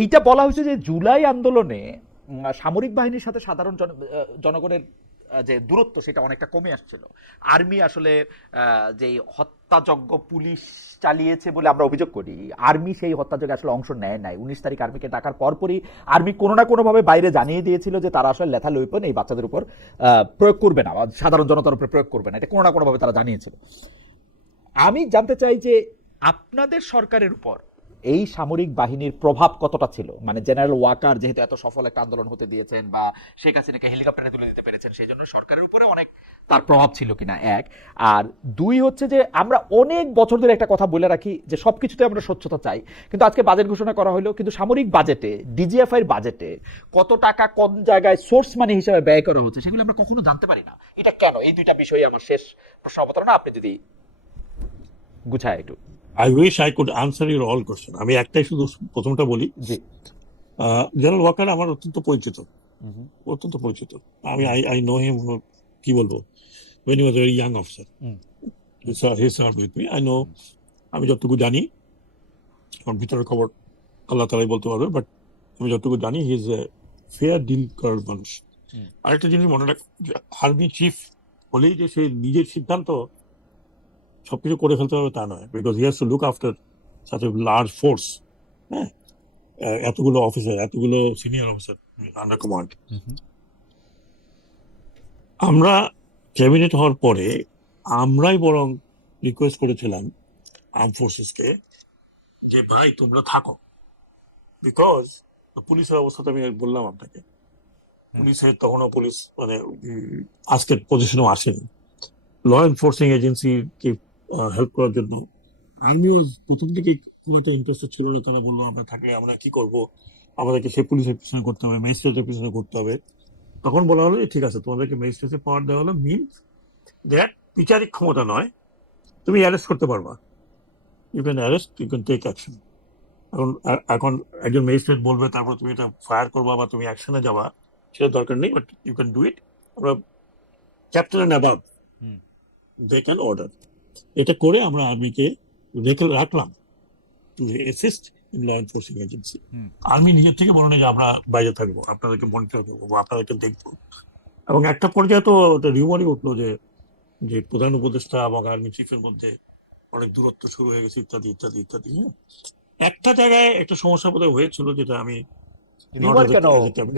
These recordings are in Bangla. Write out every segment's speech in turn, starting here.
এইটা বলা হয়েছে যে জুলাই আন্দোলনে সামরিক বাহিনীর সাথে সাধারণ জনগণের যে দূরত্ব সেটা অনেকটা কমে আসছিল। আর্মি আসলে যে হত্যাযজ্ঞ পুলিশ চালিয়েছে বলে আমরা অভিযোগ করি, আর্মি সেই হত্যাযজ্ঞে আসলে অংশ নেয় নাই। 19 তারিখ আর্মিকে ডাকার পরপরই আর্মি কোনো না কোনোভাবে বাইরে জানিয়ে দিয়েছিল যে তারা আসলে লেথাল ওয়েপন এই বাচ্চাদের উপর প্রয়োগ করবে না, সাধারণ জনতার উপর প্রয়োগ করবে না, এটা কোনো না কোনোভাবে তারা জানিয়েছিল। আমি জানতে চাই যে আপনাদের সরকারের উপর এই সামরিক বাহিনীর প্রভাব কতটা ছিল, মানে জেনারেল ওয়াকার যেহেতু এত সফল একটা আন্দোলন হতে দিয়েছেন বা শেখ হাসিনাকে হেলিকপ্টারে তুলে দিতে পেরেছেন, সেই জন্য সরকারের উপরে অনেক তার প্রভাব ছিল কিনা, এক। আর দুই হচ্ছে যে আমরা অনেক বছর ধরে একটা কথা বলে রাখি যে সবকিছুতে আমরা স্বচ্ছতা চাই, কিন্তু আজকে বাজেট ঘোষণা করা হলো, কিন্তু সামরিক বাজেটে ডিজিএফআই এর বাজেটে কত টাকা কোন জায়গায় সোর্স মানি হিসেবে ব্যয় করা হচ্ছে সেগুলো আমরা কখনো জানতে পারি না। এটা কেন? এই দুইটা বিষয়ে আমার শেষ প্রশ্ন অবতারণা, আপনি যদি গুছায় একটু। I wish I could answer your all question. আমি একটাই শুধু প্রথমটা বলি। জি। জেনারেল ওয়াকার আমার অত্যন্ত পরিচিত, অত্যন্ত পরিচিত। আমি আই নো হিম, কি বলবো, when he was a very young officer. He served with me. I know, আমি যতটুকু জানি, আমার ভিতরের খবর আল্লাহ তাআলাই বলতে পারবে, বাট আমি যতটুকু জানি he is a fair deal করার মানুষ। আরেকটা জিনিস মনে রাখ, আর্মি চিফ হলেই যে সে নিজের সিদ্ধান্ত সবকিছু করে ফেলতে হবে তা নয়, because he has to look after such a large force. হ্যাঁ, এতগুলো অফিসার, এতগুলো সিনিয়র অফিসার আন্ডার কমান্ড। আমরা ক্যাবিনেট হওয়ার পরে আমরাই বরং রিকোয়েস্ট করেছিলাম আর্ম ফোর্সেসকে যে ভাই তোমরা থাকো, বিকজ পুলিশের অবস্থা তো আমি বললাম আপনাকে, পুলিশের তখনও পুলিশ মানে আজকের পজিশনেও আসেনি। ল এনফোর্সিং এজেন্সিকে হেল্প করার জন্য আর্মিও প্রথম থেকে খুব একটা ইন্টারেস্টেড ছিল না। তারা বললো আমরা থাকলে আমরা কি করবো, আমাদেরকে সে পুলিশের পিছনে করতে হবে, ম্যাজিস্ট্রেটের পিছনে করতে হবে। তখন বলা হলো যে ঠিক আছে, তোমাদেরকে ম্যাজিস্ট্রেটের পাওয়ার দেওয়া হলো, মিনস দ্যাট বিচারিক ক্ষমতা নয়, তুমি অ্যারেস্ট করতে পারবা, you can arrest, you can take action. এখন একজন ম্যাজিস্ট্রেট বলবে তারপর তুমি এটা ফায়ার করবা বা তুমি অ্যাকশনে যাবা, সেটা দরকার নেই, but you can do it. আমরা captain and above they can order, এটা করে আমরা আর্মিকে রাখলাম assist in law enforcing agency. Army নিজের থেকে বলে না যে আমরা বাইরে থাকবো, আপনাদেরকে মনিটর করবো, আপনাদেরকে দেখবো। এবং একটা পর্যায়ে তো রিউমারই উঠলো যে যে প্রধান উপদেষ্টা এবং আর্মি চিফের মধ্যে অনেক দূরত্ব শুরু হয়ে গেছে, ইত্যাদি ইত্যাদি ইত্যাদি। হ্যাঁ, একটা জায়গায় একটা সমস্যা বোধহয় হয়েছিল, যেটা আমি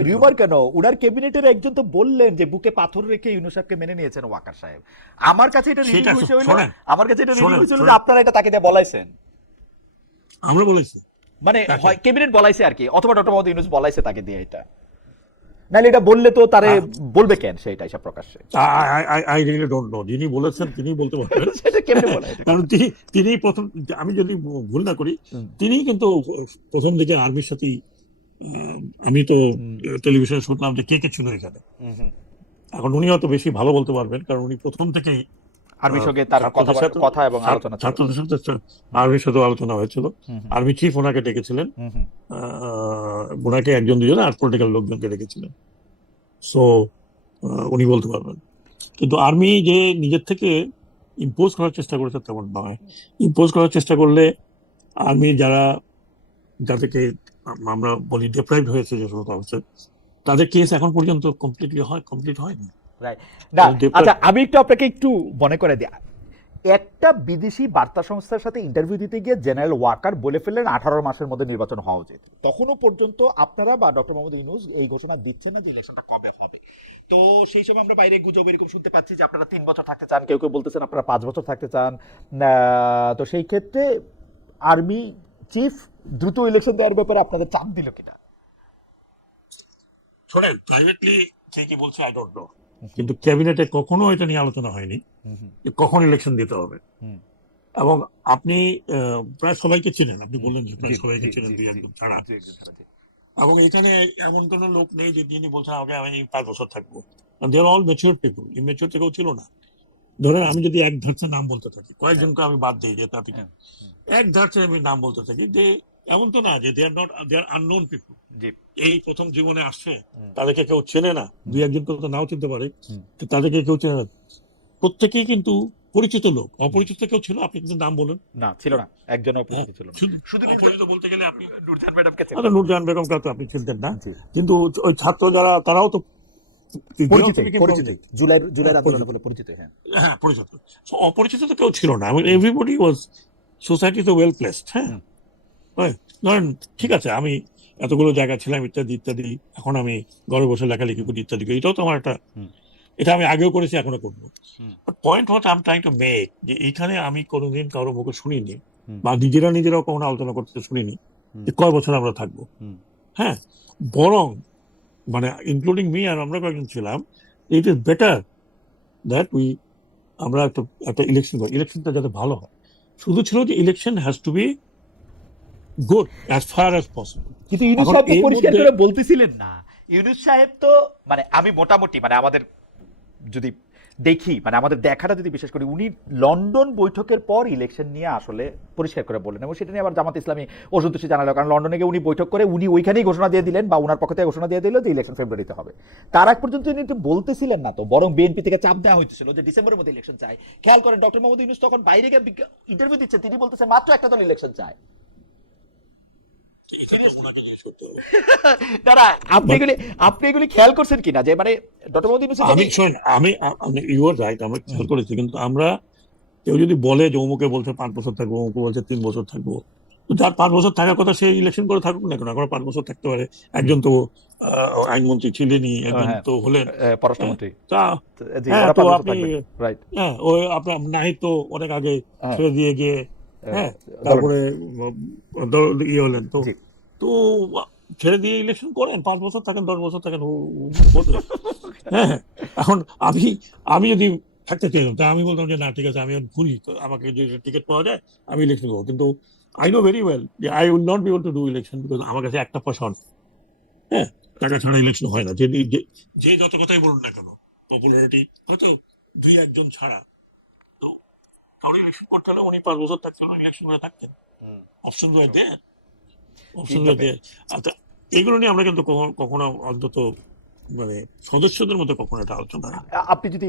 রিউমার কেন? উনার ক্যাবিনেটের একজন তো বললেন যে বুকে পাথর রেখে ইউনূস সাহেবকে মেনে নিয়েছেন ওয়াকার সাহেব। আমার কাছে এটা রিভিউ হয়েছে হলো, আমার কাছে এটা রিভিউ হয়েছিল যে আপনারা এটা তাকে দিয়ে বলাইছেন। আমরা বলেছি, মানে হয় ক্যাবিনেট বলাইছে আর কি, অথবা ডক্টর মোহাম্মদ ইউনূস বলাইছে তাকে দিয়ে এটা। নাহলে এটা বললে তো তারে বলবে কেন সেটা এসব প্রকাশ্যে? আই রিয়েলি ডোন্ট নো, যিনি বলেছেন তিনি বলতে পারবেন সেটা কেমনে বলে, কারণ তিনি প্রথম, আমি যদি ভুল না করি, তিনি কিন্তু প্রথম দিকে আর্মির সাথেই, আমি তো টেলিভিশনে শুনলাম যে কে কে ছিল এখানে। এখন উনি হয়তো বেশি ভালো বলতে পারবেন, কারণ উনি প্রথম থেকেই আর্মির সঙ্গে তার কথা এবং আলোচনা, ছাত্রদের সাথে আর্মির সাথে আলোচনা হয়েছিল। আর্মি চিফ ওনাকে ডেকেছিলেন, ওনাকে একজন দুজন আর পলিটিক্যাল লোকজনকে ডেকেছিলেন, সো উনি বলতে পারবেন। কিন্তু আর্মি যে নিজের থেকে ইম্পোজ করার চেষ্টা করেছে তেমন নয়। ইম্পোজ করার চেষ্টা করলে আর্মি যাদেরকে আমরা বলি ডিপ্রাইভড হয়েছে যে সমস্ত অফিসার, তাদের কেস এখন পর্যন্ত কমপ্লিট হয়নি। না, আচ্ছা আমি একটু আপনাকে একটু মনে করে দিই, একটা বিদেশি বার্তা সংস্থার সাথে ইন্টারভিউ দিতে গিয়ে জেনারেল ওয়াকার বলে ফেললেন 18 মাসের মধ্যে নির্বাচন হওয়া উচিত। তখনও পর্যন্ত আপনারা বা ডক্টর মোহাম্মদ ইউনূস এই ঘোষণা দিচ্ছেন না যে ইলেকশনটা কবে হবে। তো সেই সময় আমরা বাইরে গুজব এরকম শুনতে পাচ্ছি যে আপনারা 3 বছর থাকতে চান, কেউ কেউ বলতেছেন আপনারা 5 বছর থাকতে চান। তো সেই ক্ষেত্রে আর্মি চিফ দ্রুত ইলেকশন দেওয়ার ব্যাপারে আপনাদের চাপ দিল কিনা? শোনেন, প্রাইভেটলি কে কি বলছে আই ডোন্ট নো, কিন্তু ক্যাবিনেটে কখনো এটা নিয়ে আলোচনা হয়নি যে কখন ইলেকশন দিতে হবে। এবং আপনি প্রায় সবাইকে চিনেন, আপনি বললেন যে প্রায় সবাইকে চিনেন, দুই একজন ছাড়া। এবং এখানে এমন কোন লোক নেই যে যিনি বলছেন আমাকে আমি 5 বছর থাকবো। দে আর অল ম্যাচিউর পিপল, ইম্যাচিউর থেকেও ছিল না। ধরেন আমি যদি এক ধারছে নাম বলতে থাকি, কয়েকজনকে আমি বাদ দিই, যে তাতে এক ধারছে আমি নাম বলতে থাকি, যে এমন তো না যে দে আর আননোন পিপল, এই প্রথম জীবনে আসছে, তাদেরকে কেউ চেনে না, দুই একজন তো নাও চিনতে পারে, তাদেরকে কেউ চেনে না। প্রত্যেকেই কিন্তু পরিচিত লোক, অপরিচিত কেউ ছিল? আপনি কিন্তু নাম বলুন। না, ছিল না, একজনও হ্যাঁ, পরিচিত ছিল না। শুধু শুধু অপরিচিত বলতে গেলে আপনি নূরজাহান ম্যাডামকে আচ্ছা, নূরজাহান বেগমকে তো আপনি চিনতেন না, জি, কিন্তু ওই ছাত্র যারা তারাও তো পরিচিত, became পরিচিত, prominent. জুলাইয়ের আন্দোলনে পরিচিত, বলে পরিচিত, হ্যাঁ। হ্যাঁ পরিচিত। So, অপরিচিত তো কেউ ছিল না, এভরিবডি ওয়াজ সোসাইটি তো ওয়েল প্লেসড। হ্যাঁ, হুম, হয়। ধরেন ঠিক আছে, আমি এতগুলো জায়গায় ছিলাম ইত্যাদি ইত্যাদি, এখন আমি ঘরে বসে লেখালেখি করি ইত্যাদি করি, এটাও তো আমার একটা, হুম, এটা আমি আগেও করেছি, এখনো করবো। Hmm, point what I am trying to make, যে এইখানে আমি কোনোদিন কারো মুখে শুনিনি, হুম, বা নিজেরাও কখনো আলোচনা করতে শুনিনি হুম, যে কয় বছর আমরা থাকবো। হুম, হ্যাঁ, বরং মানে ইনক্লুডিং মি, আর আমরা কয়েকজন ছিলাম, ইট ইজ বেটার দ্যাট আমরা একটা একটা ইলেকশন করি, ইলেকশনটা যাতে ভালো হয়। শুধু ছিল যে election has to be good as far as possible. কিন্তু ইউনূস এখন সাহেব তো এর পরিষ্কার মধ্যে করে বলতেছিলেন না। ইউনূস সাহেব তো মানে আমি মোটামুটি মানে আমাদের যদি দেখি মানে আমাদের দেখাটা যদি বিশেষ করি, উনি লন্ডন বৈঠকের পর ইলেকশন নিয়ে আসলে পরিষ্কার করে বললেন, এবং সেটা নিয়ে আবার জামাত ইসলামী অসন্তুষ্টি জানালো, কারণ লন্ডনে গিয়ে উনি বৈঠক করে উনি ওইখানেই ঘোষণা দিয়ে দিলেন, বা ওনার পক্ষ থেকে ঘোষণা দিয়ে দিল যে ইলেকশন ফেব্রুয়ারিতে হবে। তার আগ পর্যন্ত উনি তো বলতেছিলেন না, তো বরং বিএনপি থেকে চাপ দেওয়া হয়েছিল যে ডিসেম্বরের মধ্যে ইলেকশন চাই। খেয়াল করেন ডক্টর মোহাম্মদ ইউনূস তখন বাইরে গিয়ে ইন্টারভিউ দিচ্ছে, তিনি বলতেছেন মাত্র একটা দল ইলেকশন চায়। এখানে ওনাকে জিজ্ঞেস করতে হবে। দাদা, আপনি এগুলি খেয়াল করছেন কিনা যে মানে ডক্টর মোহাম্মদ ইউনূস আমি শোন, আমি ইউ আর রাইট, আমরা খেয়াল করেছি, কিন্তু আমরা কেউ যদি বলে যে অমুকে বলছে 5 বছর থাকবো, অমুকে বলছে 3 বছর থাকবো, তো যার 5 বছর থাকার কথা সে ইলেকশন করে থাকুক না কেন, এখন 5 বছর থাকতে পারে। একজন তো আইনমন্ত্রী ছিলেনই, একজন হ্যাঁ, তো হলেন। হ্যাঁ, পররাষ্ট্রমন্ত্রী, তা জি, হ্যাঁ, ওরা তো 5 বছর আপনি থাকবেন, রাইট। হ্যাঁ, ওই আপনার নাহিদ তো অনেক আগে হ্যাঁ, ছেড়ে দিয়ে গিয়ে, হ্যাঁ, ধরুন, তারপরে ইয়ে হলেন তো, জি। তো ছেড়ে দিয়ে ইলেকশন করেন, 5 বছর থাকেন, 10 বছর থাকেন, বলতে হ্যাঁ। এখন আমি আমি যদি থাকতে চাইতাম, তা আমি বলতাম যে না ঠিক আছে, আমি ঘুরি, তো আমাকে যে টিকিট পাওয়া যায় আমি ইলেকশন করবো, কিন্তু আই নো ভেরি ওয়েল যে I will not be able to do election, because আমার কাছে একটা পয়সা নেই। হ্যাঁ, টাকা ছাড়া ইলেকশন হয় না, যে যত কথাই বলুন না কেন, পপুলারিটি হয়তো দুই একজন ছাড়া, তো কারণ ইলেকশন করতে হলে উনি 5 বছর থাকতে ইলেকশন করে থাকতেন, অপশন রয়ে দেয়, অপশন রয়ে এইভাবে দেয়। আচ্ছা, এগুলো নিয়ে আমরা কিন্তু কখনো অন্তত মানে সদস্যদের মধ্যে কখনো এটা আলোচনা হয় না। আপনি যদি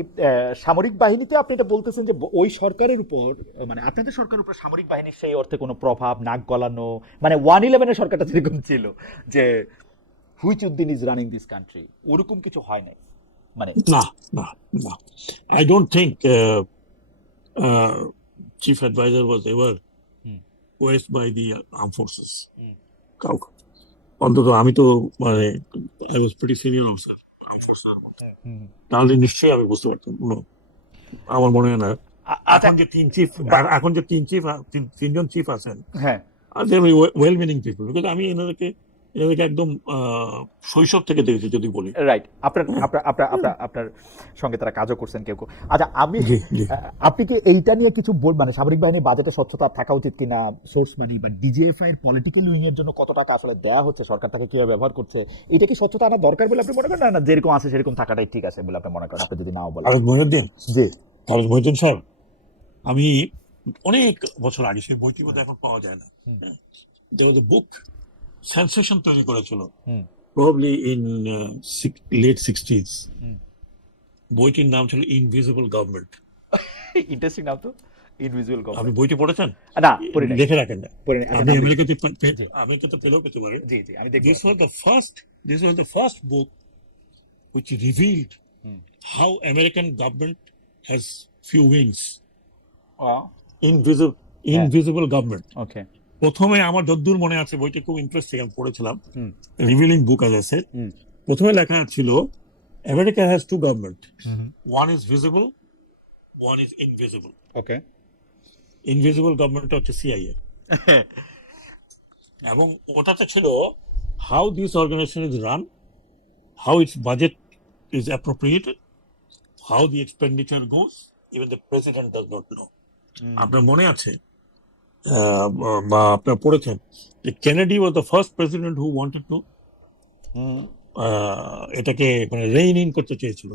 সামরিক বাহিনীতে আপনি এটা বলতেছেন যে ওই সরকারের উপর মানে আপনাদের সরকারের উপর সামরিক বাহিনীর সেই অর্থে কোনো প্রভাব, নাক গলানো, মানে 111 সরকারটা যেরকম ছিল যে which Uddin is running this country, ওরকম কিছু হয় নাই মানে। না, না, না, I don't think chief adviser was ever hmm, used by the arm forces, hmm, কাউকে। অন্তত আমি তো মানে I was pretty senior officer arm ফোর্সের মধ্যে, হুম। তাহলে নিশ্চয়ই আমি বুঝতে পারতাম। আমার মনে হয় না আচ্ছা, এখন যে তিনজন চিফ আছেন, হ্যাঁ, দে ওয়েল মিনিং পিপল, বিকজ আমি এনাদেরকে একদম শৈশব থেকে দেখেছি যদি বলি। রাইট। আপনার হ্যাঁ, আপনার আপনার আপনার আপনার সঙ্গে তারা কাজও করছেন কেউ কেউ। আচ্ছা, আমি জি, জি। আপনি কি এইটা নিয়ে কিছু মানে সামরিক বাহিনীর বাজেটে স্বচ্ছতা থাকা উচিত কিনা, সোর্স মানি বা ডিজিএফআই এর পলিটিক্যাল উইং এর জন্য কত টাকা আসলে দেওয়া হচ্ছে, সরকার তাকে কিভাবে ব্যবহার করছে, এটা কি স্বচ্ছতা আনা দরকার বলে আপনি মনে করেন, না যেরকম আছে সেরকম থাকাটাই ঠিক আছে বলে আপনি মনে করেন, আপনি যদি নাও বলেন? খালেদ জি, মহিউদ্দিন সাহেব, আমি অনেক বছর আগে, সেই বইটি বোধহয় এখন পাওয়া যায় না, হুম, বুক সেন্সেশন তৈরি করেছিল, হুম, প্রবাবলি ইন লেট 60s। হুম। বইটির নাম ছিল ইনভিজিবল গভর্নমেন্ট। ইন্টারেস্টিং নাম তো, ইনভিজিবল আপনি গভর্নমেন্ট। বইটি পড়েছেন? না, পড়ি নাই, দেখে রাখেন না? পড়ি নাই। আচ্ছা, আপনি নাম লিখি। আমেরিকাতে জি, আমেরিকাতে পেলেও পেতে পারেন। জি, জি, আমি দেখবো This এখন। was the first. This was the first book which revealed hmm, how American government has few wings. O, Invisible, হ্যাঁ, invisible government. ওকে, প্রথমে আমার যদ্দূর মনে আছে, বইটি খুব ইন্টারেস্টিং, আমি পড়েছিলাম, hmm, revealing book as I said. Hmm, প্রথমে লেখা ছিল America has two government. Hmm, One is visible, one is invisible. Okay. Invisible government হচ্ছে CIA, এবং ওটাতে ছিল how this organization is run, how its budget is appropriated, how the expenditure goes, even the president does not know. আপনার মনে আছে বা আপনার পড়েছেন যে Kennedy was the first president who wanted to এটাকে মানে রেইন ইন করতে চেয়েছিল,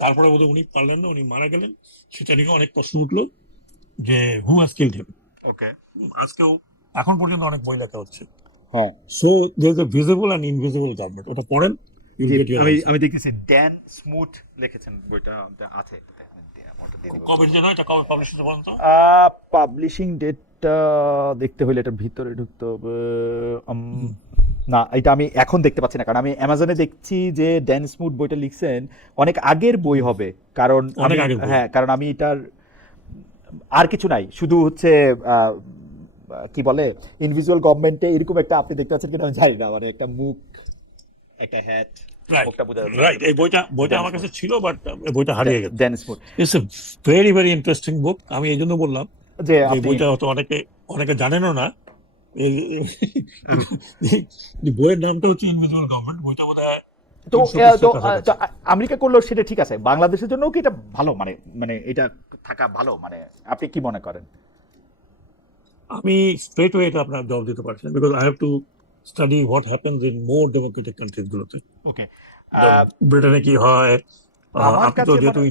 তারপরে বোধহয় উনি পারলেন না, উনি মারা গেলেন। সেটা নিয়ে অনেক প্রশ্ন উঠলো যে হু হ্যাজ কিলড হিম। ওকে, আজকেও এখন পর্যন্ত অনেক বই লেখা হচ্ছে। হ্যাঁ, so there is a visible and invisible government, ওটা পড়েন, ইউ জি, গেট ইউর আমি আনসার। আমি দেখতেছি ড্যান স্মুথ লিখেছেন, বইটা আছে, দিয়ে দিব। কবে যেন এটা কবে পাবলিশ হচ্ছে বলুন তো? পাবলিশিং ডেটটা দেখতে হইলে এটার ভিতরে ঢুকতে হবে। না, এটা আমি এখন দেখতে পাচ্ছি না, কারণ আমি অ্যামাজনে দেখছি যে ড্যান স্মুথ বইটা লিখছেন অনেক আগের বই হবে, কারণ অনেক আমি আগের বই। হ্যাঁ, কারণ আমি এটার আর কিছু নাই, শুধু হচ্ছে কি বলে ইনভিজুয়াল গভর্নমেন্টে এরকম একটা, আপনি দেখতে পাচ্ছেন কিনা আমি জানি না, মানে একটা মুখ, একটা হ্যাট, রাইট, মুখটা বোঝা যাচ্ছে রাইট। এই বইটা ড্যান আমার স্মুথ, কাছে ছিল, বাট বইটা হারিয়ে গেছে। Dan Smoot. It's a very very interesting book. আমি এই জন্য বললাম যে যে আপনি বইটা হয়তো অনেকে জানেনও না। এই বইয়ের নামটা হচ্ছে ইনভিজিবল গভর্নমেন্ট। বইটা বোধহয় তো 300 তো পৃষ্ঠার কাছাকাছি। আমেরিকা করলো সেটা ঠিক আছে, বাংলাদেশের জন্য কি এটা ভালো, মানে মানে এটা থাকা ভালো, মানে আপনি কি মনে করেন? আমি স্ট্রেট ওয়ে এটা আপনার জবাব দিতে পারছি না, because I have to study what happens in more Democratic countries গুলোতে। ওকে, ব্রিটেনে কি হয়, আমার আপনি তো কাছে যেহেতু মনে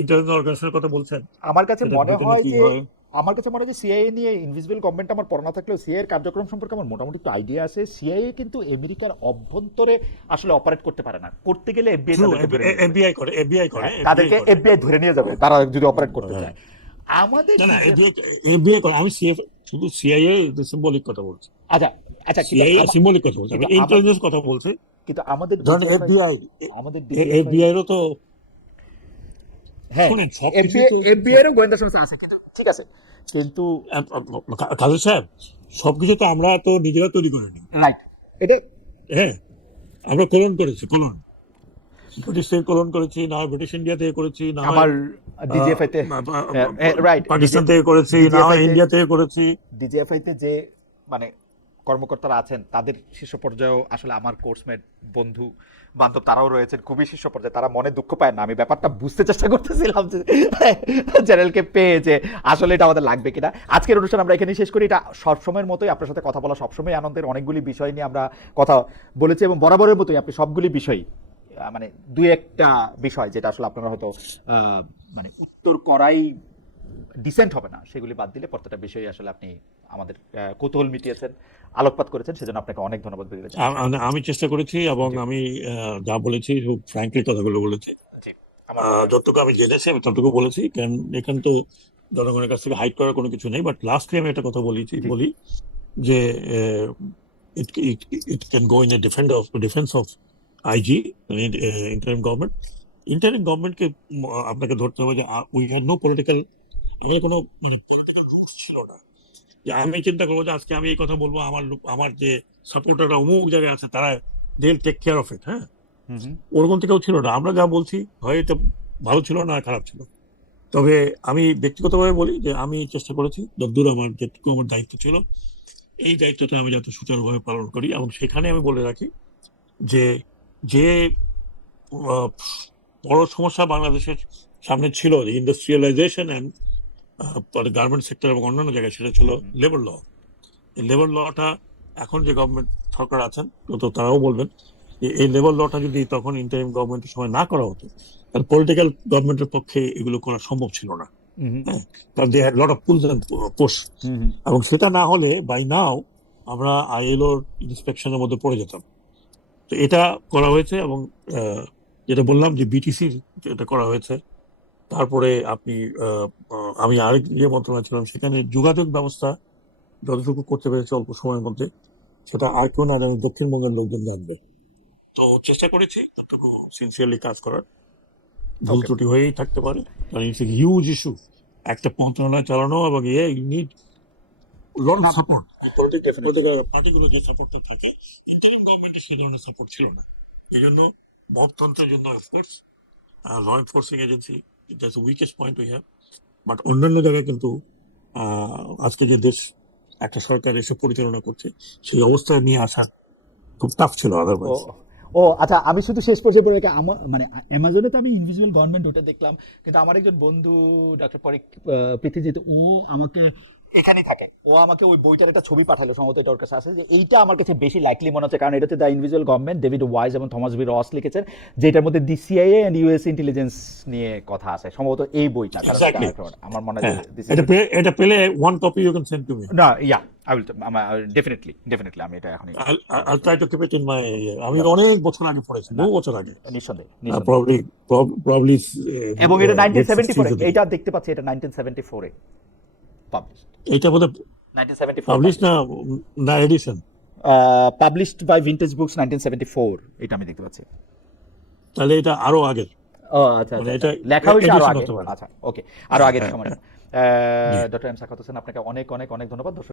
ইন্টারন্যাশনাল অর্গানাইজেশনের কথা বলছেন, আমার কাছে সেটা মনে ব্রিটেনে হয় কি যে হয়। সিআইএ নিয়ে ইনভিজিবল গভর্নমেন্ট আমার পড়া না থাকলেও সিআইএ এর কার্যক্রম সম্পর্কে আমার মোটামুটি একটু আইডিয়া আছে। সিআইএ কিন্তু আমেরিকার অভ্যন্তরে আসলে অপারেট করতে পারে না, করতে গেলে এফবিআই ট্রু, তাদেরকে ধরে নিয়ে যাবে। এফবিআই করে, হ্যাঁ, তাদেরকে এফবিআই ধরে নিয়ে যাবে তারা যদি অপারেট করতে হ্যাঁ। চায়। আমাদের না, দেশে এফবিআই করে। আমি শুধু সিআইএ সিম্বলিক কথা বলছি। আচ্ছা আচ্ছা, কিন্তু সিআইএ সিম্বলিক কথা বলছি, আমি কিন্তু ইন্টেলিজেন্স কথা বলছি। কিন্তু আমাদের ধরেন ডিজিএফআই, এফবিআই, আমাদের ডিজিএফআই, এফবিআই এরও তো হ্যাঁ, শুনেন সব এফবিআই কিছুতে। এফবিআই এরও গোয়েন্দা সংস্থা আছে, কিন্তু ঠিক আছে, কিন্তু কাজী সাহেব, সবকিছু তো আমরা তো নিজেরা তৈরি করে নিই। রাইট, এটা হ্যাঁ, আমরা কলন করেছি, ব্রিটিশ থেকে কলন করেছি, না হয় ব্রিটিশ ইন্ডিয়া থেকে করেছি, না হয় আমার ডিজিএফআই তে, রাইট, পাকিস্তান থেকে করেছি, না হয় ইন্ডিয়া থেকে করেছি। ডিজিএফআই তে যে মানে কর্মকর্তারা আছেন তাদের শীর্ষ পর্যায়েও আসলে আমার কোর্সমেট, বন্ধু বান্ধব তারাও রয়েছেন খুবই শীর্ষ পর্যায়ে, তারা মনে দুঃখ পায় না। আমি ব্যাপারটা বুঝতে চেষ্টা করতেছিলাম যে জেনারেলকে পেয়ে যে আসলে এটা আমাদের লাগবে কিনা। আজকের অনুষ্ঠান আমরা এখানেই শেষ করি। এটা সবসময়ের মতোই আপনার সাথে কথা বলা সবসময় আনন্দের, অনেকগুলি বিষয় নিয়ে আমরা কথা বলেছি এবং বরাবরের মতোই আপনি সবগুলি বিষয় মানে দুই একটা বিষয় যেটা আসলে আপনারা হয়তো মানে উত্তর করাই ডিসেন্ট হবে না, সেগুলি বাদ দিলে প্রত্যেকটা বিষয়ে আসলে আপনি আমাদের কৌতূহল মিটিয়েছেন, আলোকপাত করেছেন, সেজন্য আপনাকে অনেক ধন্যবাদ বিবেক। আমি চেষ্টা করেছি এবং আমি যা বলেছি খুব ফ্র্যাঙ্কলি কথাগুলো বলেছি। জি, যতটুকু আমি জেনেছি আমি ততটুকু বলেছি, কারণ এখানে তো জনগণের কাছ থেকে হাইড করার কোনো কিছু নেই। বাট লাস্টলি আমি একটা কথা বলি যে it can go in a defence of IG, interim government. Interim গভর্নমেন্টকে আপনাকে ধরতে হবে যে উই হ্যাড নো পলিটিক্যাল, আমাদের কোনো মানে পলিটিক্যাল রুলস ছিল না যে আমি চিন্তা করবো যে আজকে আমি এই কথা বলবো, আমার যে সাপোর্টাররা অমুক জায়গায় আছে তারা they take care of it. হ্যাঁ, ওরকম থেকেও ছিল না। আমরা যা বলছি হয় এটা ভালো ছিল না খারাপ ছিল। তবে আমি ব্যক্তিগতভাবে বলি যে আমি চেষ্টা করেছি যতদূর আমার যেটুকু আমার দায়িত্ব ছিল, এই দায়িত্বটা আমি যাতে সুচারুভাবে পালন করি। এবং সেখানে আমি বলে রাখি যে যে বড় সমস্যা বাংলাদেশের সামনে ছিল, যে ইন্ডাস্ট্রিয়ালাইজেশন অ্যান্ড গার্মেন্ট সেক্টর এবং অন্যান্য জায়গায়, সেটা ছিল লেবার ল। এই লেবার লটা এখন যে গভর্নমেন্ট সরকার আছেন তো তারাও বলবেন যে এই লেবার লটা যদি তখন ইন্টারিম গভর্নমেন্টের সময় না করা হতো, তাহলে পলিটিক্যাল গভর্নমেন্টের পক্ষে এগুলো করা সম্ভব ছিল না। হ্যাঁ, কারণ they had lot of pulls and push. এবং সেটা না হলে বাই নাও আমরা আইএলওর ইন্সপেকশনের মধ্যে পড়ে যেতাম। তো এটা করা হয়েছে এবং যেটা বললাম যে বিটিসির এটা করা হয়েছে। তারপরে আপনি আমি আরেক যে মন্ত্রণালয় ছিলাম সেখানে যোগাযোগ ব্যবস্থা যতটুকু করতে পেরেছে অল্প সময়ের মধ্যে, সেটা আর কেউ না জানে দক্ষিণবঙ্গের লোকজন জানবে। তো চেষ্টা করেছি যতটুকু সিনসিয়ারলি কাজ করার। ভুল ত্রুটি হয়েই থাকতে পারে, কারণ ইটস এ হিউজ ইস্যু একটা মন্ত্রণালয় চালানো, এবং you need lot of support. পার্টিগুলো যে সাপোর্টটা থাকে, ইন্টারিম গভর্নমেন্টের সে ধরনের সাপোর্ট ছিল না। এই জন্য মততন্ত্রের জন্য of course law enforcing agency that's the weakest point we have. But অন্যান্য জায়গায় কিন্তু আজকে যে দেশ একটা সরকার এসে পরিচালনা করছে, সেই অবস্থায় নিয়ে আসা খুব টাফ ছিল আদারওয়াইজ। ও আচ্ছা, আমি শুধু শেষ পর্যায়ে বলে রাখি, আমার মানে অ্যামাজনে তো আমি ইনভিজিবল গভর্নমেন্ট ওটা দেখলাম, কিন্তু আমার একজন বন্ধু ডক্টর পরিক পৃথিবীতে ও আমাকে এখানেই থাকে। ও আমাকে ওই বইটার একটা ছবি পাঠালো, সম্ভবত এটা ওর কাছে আছে, যে এইটা আমার কাছে বেশি লাইকলি মনে হচ্ছে, কারণ এটা হচ্ছে the invisible government, David wise এবং থমাস বি রস লিখেছেন, যেটার মধ্যে দি সিআইএ এন্ড ইউএস ইন্টেলিজেন্স নিয়ে কথা আছে, সম্ভবত এই বইটা। কারণ Exactly. আমার মনে হয় হ্যাঁ, যে এটা পেলে one copy you can send to me. না, ইয়া আই উইল ডেফিনেটলি আমি এটা এখনই I'll try to keep it in my আমি অনেক বছর আগে পড়েছি, বহু বছর আগে। নিঃসন্দেহে। Probably এবং এটা late 60s 1974 এর দিকে। এইটা দেখতে পাচ্ছি, এটা 1974 এ পাবলিশড। এটা বোধহয় 1974 পাবলিশ না edition, published by Vintage Books 1974, এটা আমি দেখতে পাচ্ছি। তাহলে এটা আরো আগের। ও আচ্ছা মানে আচ্ছা, এটা লেখা হয়েছে আরো edition আগে। হতে পারে। আচ্ছা ওকে, আরো আগের হ্যাঁ, সময়। হ্যাঁ। জি। ডক্টর এম সাখাওয়াত হোসেন, আপনাকে অনেক অনেক অনেক ধন্যবাদ। দর্শক